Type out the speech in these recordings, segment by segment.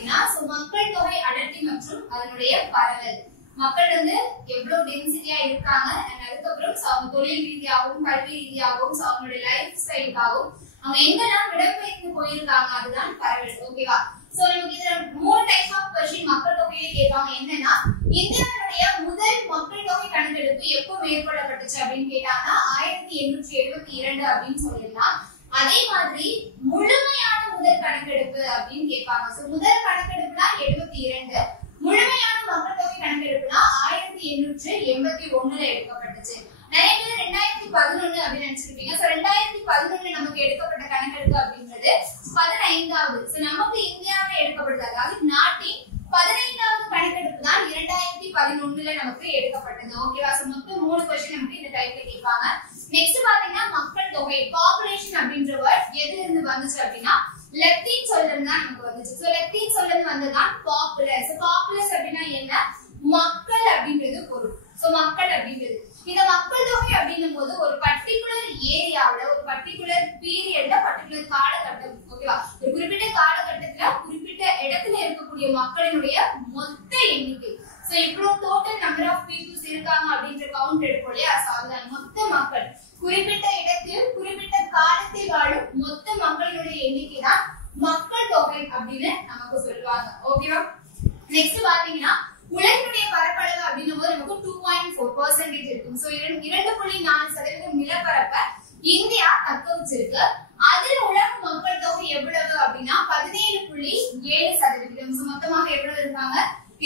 பாத்தீங்கன்னா மக்கள் தொகை அடர்த்தி மற்றும் அதனுடைய பரவல். மக்கள் எவ்வளவு டென்சிட்டியா இருக்காங்க, அதுக்கப்புறம் அவங்க தொழில் ரீதியாகவும் கல்வி ரீதியாகவும் அவங்களுடைய லைஃப் ஸ்டைலுக்காகவும் அவங்க எங்கெல்லாம் இடம்பெயர்ந்து போயிருக்காங்க, அதுதான் பரவல். ஓகேவா? சோ நமக்கு இதுல 3 டைப் ஆஃப் क्वेश्चन மக்கள் தொகையை கேட்பாங்க. என்னன்னா, இந்தியாவுடைய முதல் மக்கள் தொகை கணக்கெடுப்பு எப்போ மேற்கொள்ளப்பட்டுச்சு அப்படின்னு கேட்டாங்கன்னா 1872 அப்படின்னு சொல்லிடலாம். அதே மாதிரி முழுமையான முதல் கணக்கெடுப்பு அப்படின்னு கேட்பாங்க. சோ முதல் கணக்கெடுப்புனா 72, முழுமையான மக்கள் தொகை கணக்கெடுப்புனா 1881ல எடுக்கப்பட்டுச்சு. நிறைய பேர் 2011 அப்படின்னு நினைச்சிருப்பீங்க. சோ 2011 நமக்கு எடுக்கப்பட்ட கணக்கெடுப்பு அப்படின்றது 15வது. சோ நமக்கு இந்தியாவில் எடுக்கப்பட்டது, அதாவது நாட்டின் 15வது கணக்கெடுப்பு தான் 2011ல நமக்கு எடுக்கப்பட்டது. ஓகேவா? சோ மொத்தம் 3 क्वेश्चन நமக்கு இந்த டைப்ல கேட்பாங்க. நெக்ஸ்ட் பாத்தீங்கன்னா மக்கள் தொகை பாப்புலேஷன் அப்படின்ற வேர்ட் எதுல இருந்து வந்துச்சு அப்படின்னா லத்தீன் சொல்ல இருந்து தான் நமக்கு வந்துச்சு. சோ லத்தீன் சொல்ல இருந்து வந்ததுதான் பாப்புலர். சோ பாப்புலஸ் அப்படின்னா என்ன? மக்கள் அப்படின்றது பொருள். சோ மக்கள் அப்படின்றது இந்த மக்கள் தொகை அப்படின்னும் போது ஒரு பர்டிகுலர் ஏரியாவுல ஒரு பர்டிகுலர் பீரியட்ல பர்டிகுலர் காலகட்டம், ஓகேவா, ஒரு குறிப்பிட்ட காலகட்டத்துல குறிப்பிட்ட இடத்துல இருக்கக்கூடிய மக்களினுடைய மொத்த எண்ணிக்கை. சோ இவ்வளவு டோட்டல் நம்பர் ஆஃப் பீப்புள்ஸ் இருக்காங்க அப்படின்ற கவுண்ட் எடுப்போம் இல்லையா? சோ அதுதான் மொத்த மக்கள், குறிப்பிட்ட இடத்தில் குறிப்பிட்ட காலத்தில் வாழும் மொத்த மக்களினுடைய எண்ணிக்கை தான் மக்கள் தொகை அப்படின்னு நமக்கு சொல்லுவாங்க. ஓகேவா? நெக்ஸ்ட் பாத்தீங்கன்னா உலகினுடைய பரப்பளவு அப்படின்னும் போது நமக்கு 2.4% இருக்கும். சோ 2.4% நிலப்பரப்ப இந்தியா தக்க வச்சிருக்கு. அதுல உலக மக்கள் தொகை எவ்வளவு அப்படின்னா 17.7%. சோ மொத்தமாக எவ்வளவு இருக்காங்க?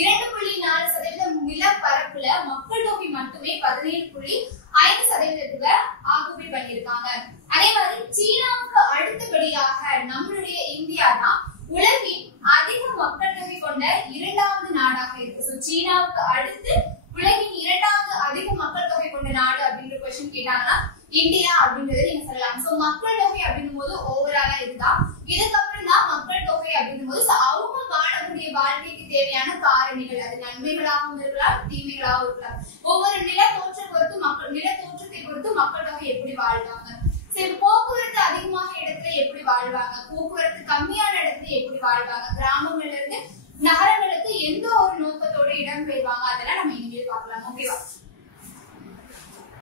2.4% நிலப்பரப்புல மக்கள் தொகை மட்டுமே 17.5% ஆக்குபை பண்ணிருக்காங்க. அதே மாதிரி சீனாவுக்கு அடுத்தபடியாக நம்மளுடைய இந்தியா தான் உலகின் அதிக மக்கள் தொகை கொண்ட 2வது நாடாக இருக்கு. சோ சீனாவுக்கு அடுத்து உலகின் 2வது அதிக மக்கள் தொகை கொண்ட நாடு அப்படின்ற क्वेश्चन கேட்டாங்கன்னா இந்தியா அப்படின்றது நீங்க சொல்லலாம். சோ மக்கள் தொகை அப்படின்னும் போது ஓவராலா இதுதான். இதுக்கப்புறம் தான் மக்கள் தொகை அப்படின்னும் போது அவங்க வாழக்கூடிய வாழ்க்கைக்கு தேவையான காரணிகள், அது நன்மைகளாகவும் இருக்கலாம் தீமைகளாகவும் இருக்கலாம். ஒவ்வொரு நில தோற்றத்தை பொறுத்து மக்கள் தொகை எப்படி வாழ்வாங்க, சரி போக்குவரத்து அதிகமாக இடத்துல எப்படி வாழ்வாங்க, போக்குவரத்து கம்மியான இடத்துல எப்படி வாழ்வாங்க, கிராமங்கள்ல இருந்து நகரங்களுக்கு எந்த ஒரு நோக்கத்தோட இடம் பெறுவாங்க, அதெல்லாம் நம்ம இனிமேல் பார்க்கலாம். ஓகேவா?